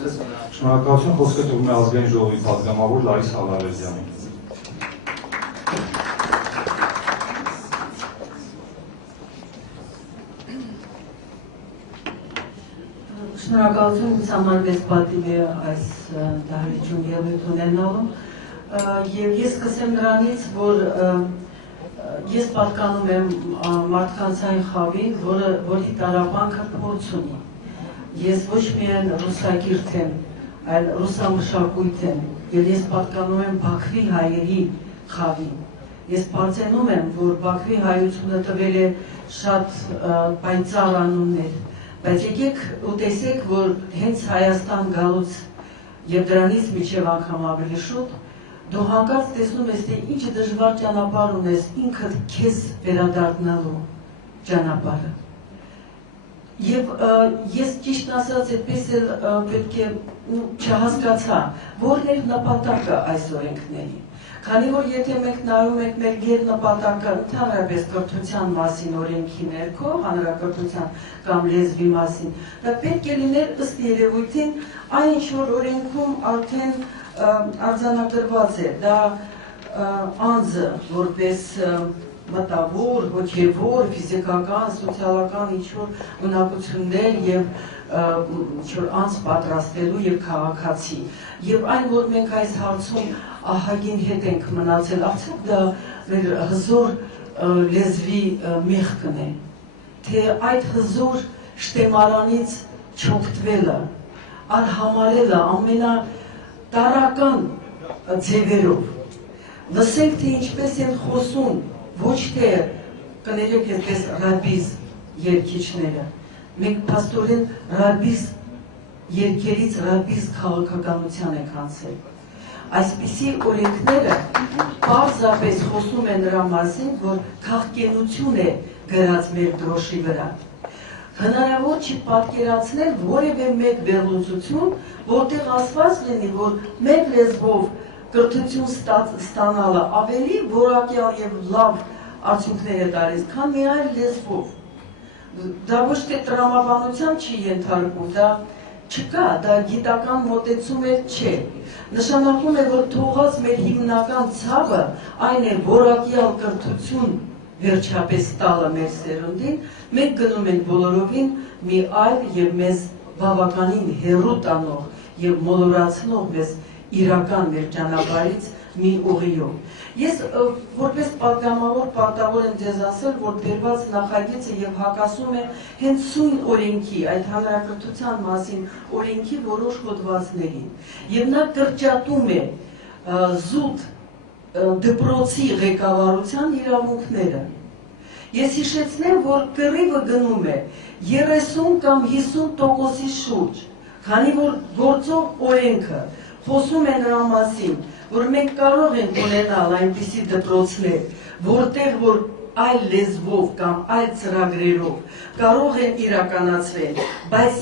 Շնորհակալություն, խոսքը տվում է ազգային ժողովի պատգամավոր Լարիս Հալավերդյանին։ Շնորհակալություն, ինձ համար մեծ պատիվ է այս դահլիճում ելույթ ունենալու եւ ես սկսեմ նրանից, որ ես պատկանում եմ մարդկանցային խավին, որի տարապանքը փորձ ունի։ Ես ոչ միայն ռուսագիրտ եմ, այլ ռուսամշակույթ եմ, եւ ես պատկանում եմ Բաքվի հայերի խավին։ Ես բարձենում եմ, որ Բաքվի հայությունը տվել է շատ պայծառ անուններ, բայց եկեք ու տեսեք, որ հենց Հայաստան գալուց եւ դրանից միջև անգամ ավելի շուտ դու հանկարծ տեսնում ես, թե ինչ դժվար ճանապարհ ունես ինքդ քեզ վերադառնալու ճանապարհը։ Եվ ես ճիշտ ասած այդպես էլ պետք է չհասկացա, որն էր նպատակը այս օրենքների։ Քանի որ եթե մենք նայում ենք մեր գերնպատակը ընդհանրապես կրթության մասին օրենքի ներքո, հանրակրթության կամ լեզվի մասին, դա պետք է լիներ ըստ երևույթին այն ինչ որ օրենքում արդեն արձանագրված է, դա անձը որպես մտավոր, հոգևոր, ֆիզիկական, սոցիալական ինչ-որ ունակություններ եւ անձ պատրաստելու եւ քաղաքացի։ Եվ այն, որ մենք այս հարցում ահագին հետ ենք մնացել, արդյոք դա մեր հզոր լեզվի մեղքն է, թե այդ հզոր շտեմարանից չօգտվելը, արհամարելը ամենատարրական ձևերով։ Լսենք, թե ինչպես են խոսում ոչ թե կներեք այդպես ռաբիզ երգիչները, մենք փաստորեն ռաբիզ երգերից ռաբիզ քաղաքականության ենք անցել։ Այսպիսի օրենքները պարզապես խոսում են նրա մասին, որ քաղաքենություն է գրած մեր դրոշի վրա։ Հնարավոր չի պատկերացնել որևէ մեկ վերլուծություն, որտեղ ասված լինի, որ մեր լեզվով կրթություն ստանալը ավելի որակյալ եւ լավ արդյունքներ է տալիս, քան մի այլ լեզվով։ Դա ոչ թե տրամաբանության չի ենթարկում, դա չկա, դա գիտական մոտեցում չէ։ Նշանակում է, որ թողած մեր հիմնական ցավը այն է որակյալ կրթություն վերջապես տալը մեր սերունդին, մենք գնում ենք բոլորովին մի այլ եւ մեզ բավականին հեռու տանող եւ մոլորացնող մեզ իրական մեր ճանապարհից մի ուղիով։ Ես որպես պատգամավոր պարտավոր եմ ձեզ ասել, որ բերված նախագիծը եւ հակասում է հենց սույն օրենքի, այդ հանրակրթության մասին օրենքի որոշ հոդվածներին։ Եվ նա կրճատում է զուտ դպրոցի ղեկավարության իրավունքները։ Ես հիշեցնեմ, որ կռիվը գնում է 30 կամ 50%-ի շուրջ, քանի որ գործող օրենքը խոսում է նրա մասին, որ մենք կարող ենք ունենալ այնպիսի դպրոցներ, որտեղ որ այլ լեզվով կամ այլ ծրագրերով կարող են իրականացվել, բայց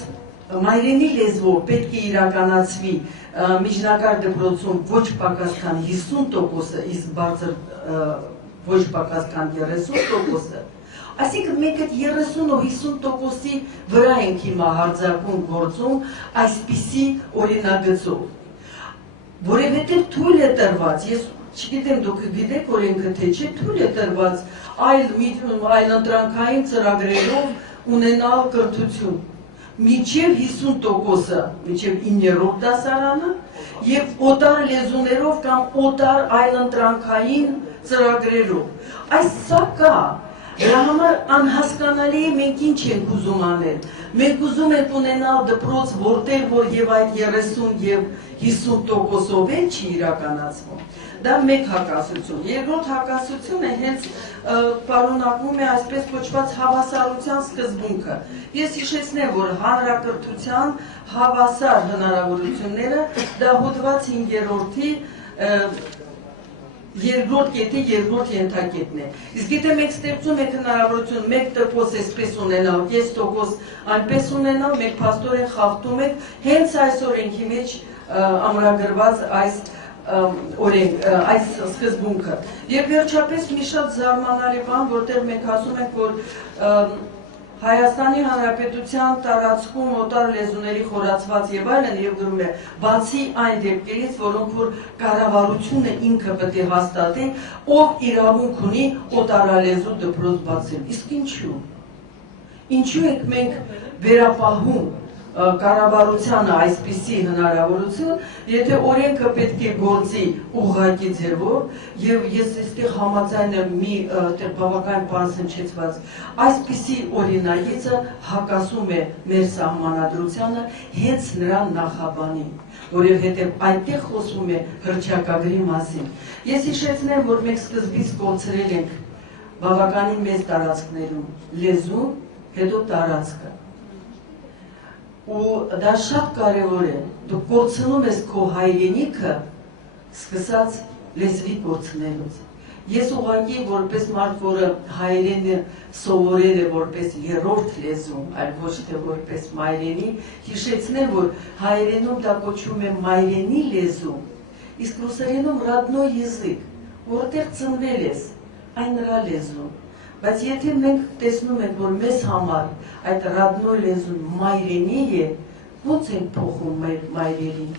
մայրենի լեզվով պետք է իրականացվի միջնակարգ դպրոցում ոչ պակաս քան 50%-ը, իսկ բարձր ոչ պակաս քան 30%-ը։ Այսինքն մենք այդ 30 ու 50%-ի վրա ենք հիմա հարձակում գործում այսպիսի օրինագծով։ Որովհետև թույլ է տրված, ես չգիտեմ դուք գիտեք օրենքը թե չէ, թույլ է տրված այլ ընտրանքային ծրագրերով ունենալ կրթություն։ Մինչև 50%-ը, մինչև 9-րդ դասարանը եւ օտար լեզուներով կամ օտար այլ ընտրանքային ծրագրերով։ Այս սա կա։ Դրա համար անհասկանալի է մենք ինչ ենք ուզում անել։ Մենք ուզում ենք ունենալ դպրոց, որտեղ որ եւ այդ 30 եւ 50%-ով էլ չի իրականացվում։ Դա մեկ հակասություն։ Երկրորդ հակասությունը հենց պարունակում է այսպես կոչված հավասարության սկզբունքը։ Ես հիշեցնեմ, որ հանրակրթության հավասար հնարավորությունները դա հոդված 5-րդի երկրորդ կետի երկրորդ ենթակետն է։ Իսկ եթե մենք ստեղծում ենք հնարավորություն 1% այսպես ունենալ, 0.5% այնպես ունենալ, մենք փաստորեն խախտում ենք հենց այս օրենքի մեջ ամրագրված այս սկզբունքը։ Եվ վերջապես մի շատ զարմանալի բան, որտեղ մենք ասում ենք, որ Հայաստանի Հանրապետության տարածքում օտար լեզուների խորացված եւ այլն եւ գրում է բացի այն դեպքերից, որոնք որ կառավարությունը ինքը պետք է հաստատի, ով իրավունք ունի օտարալեզու դպրոց բացել։ Իսկ ինչու։ Ինչու եք մենք վերապահում կառավարությանը այսպիսի հնարավորություն, եթե օրենքը պետք է գործի ուղղակի ձևով, եւ ես այստեղ համաձայն եմ մի բավական բան հնչեցված, այսպիսի օրինագիծը հակասում է մեր սահմանադրությանը հենց նրա նախաբանին, որովհետեւ այդտեղ խոսում է հռչակագրի մասին։ Ես հիշեցնեմ, որ մենք սկզբից կորցրել ենք բավականին մեծ տարածքներում լեզու, հետո տարածքը։ Ու դա շատ կարևոր է, դու կորցնում ես քո հայրենիքը, սկսած լեզվի կորցնելուց։ Ես ուղղակի որպես մարդ, որը հայերենը սովորել է որպես երրորդ լեզու, այլ ոչ թե որպես մայրենի, հիշեցնեմ, որ հայերենում դա կոչվում է մայրենի լեզու, իսկ ռուսերենում ռադնոյ язык, որտեղ ծնվել ես, այն նրա լեզուն։ Բայց եթե մենք տեսնում ենք, որ մեզ համար այդ ռադնոյ լեզուն մայրենի է, ո՞նց ենք փոխում մեր մայրերին։